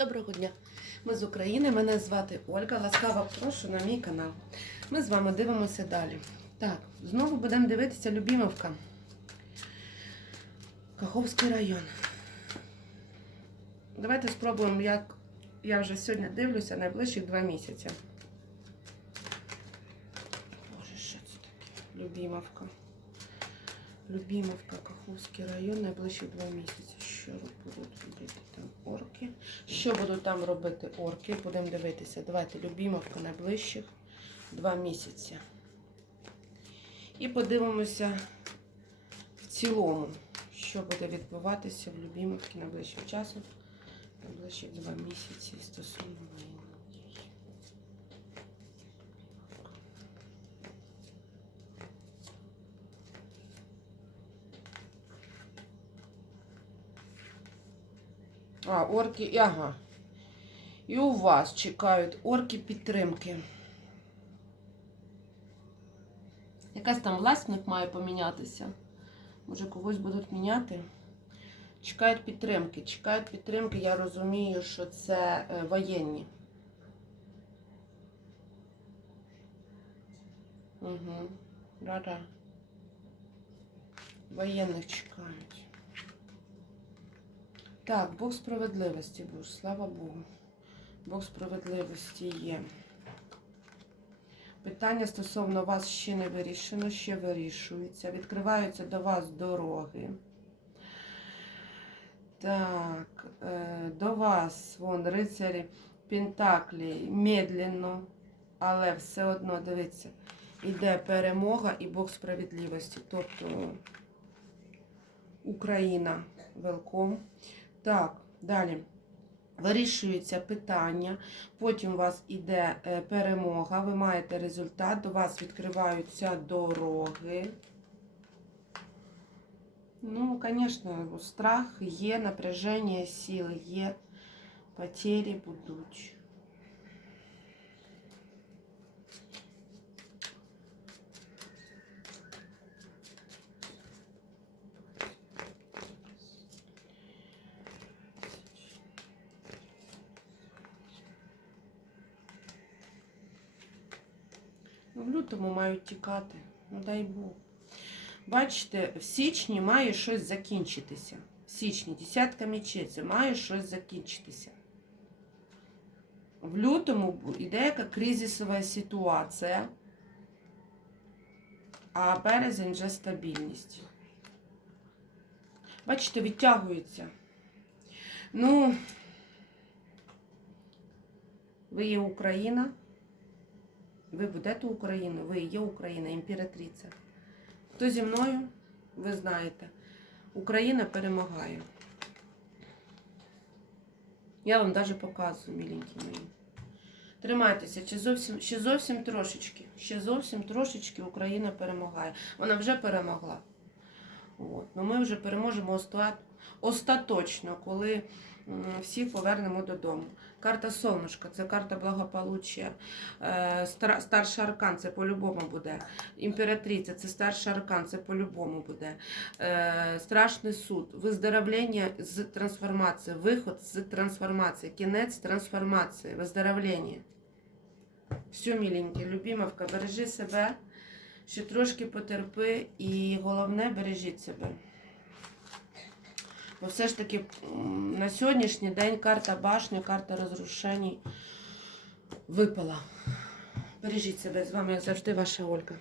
Доброго дня! Ми з України. Мене звати Ольга. Ласкаво прошу на мій канал. Ми з вами дивимося далі. Так, знову будемо дивитися Любімовка. Каховський район. Давайте спробуємо, як я вже сьогодні дивлюся, найближчих два місяці. Боже, що це таке? Любімовка. Любімовка, Каховський район, найближчі два місяці. Що будуть робити там орки? Що будуть там робити орки? Будемо дивитися. Давайте Любімовка найближчих два місяці. І подивимося в цілому, що буде відбуватися в Любімовці найближчим часом, найближчі два місяці стосовно воєнних дій. А, орки, ага. І у вас чекають орки підтримки. Якась там власник має помінятися. Може, когось будуть міняти. Чекають підтримки. Чекають підтримки, я розумію, що це е, воєнні. Угу. Да-да. Воєнних чекають. Так, Бог справедливості, Боже, слава Богу. Бог справедливості є. Питання стосовно вас ще не вирішено, ще вирішується. Відкриваються до вас дороги. Так, е, до вас, вон, рицарі Пентаклі, медленно, але все одно, дивіться, іде перемога і Бог справедливості. Тобто Україна, велком. Так, далі. Вирішується питання, потім у вас іде е, перемога, ви маєте результат, до вас відкриваються дороги. Ну, звісно, страх є, напряження сил є, потері будуть. В лютому мають тікати. Ну дай Бог. Бачите, в січні має щось закінчитися. В січні, десятка мечей, має щось закінчитися. В лютому йде яка кризисова ситуація, а березень вже стабільність. Бачите, відтягується. Ну, ви є Україна. Ви будете Україною, ви є Україна, імператриця. Хто зі мною, ви знаєте, Україна перемагає. Я вам навіть показую, міленькі мої. Тримайтеся, ще зовсім, ще зовсім трошечки. Ще зовсім трошечки Україна перемагає. Вона вже перемогла. От. Ну, ми вже переможемо оста- остаточно, коли м, всіх повернемо додому. Карта Сонечка це карта благополуччя. Е, Старший аркан це по-любому буде. Імператриця це старший аркан, це по-любому буде. Е, Страшний суд, виздоровлення з трансформації, виход з трансформації, кінець трансформації, виздоровлення. Все, міленькі, любімовка, бережи себе, ще трошки потерпи і головне бережіть себе. Бо все ж таки на сьогоднішній день карта башня, карта розрушень випала. Бережіть себе з вами, завжди, ваша Ольга.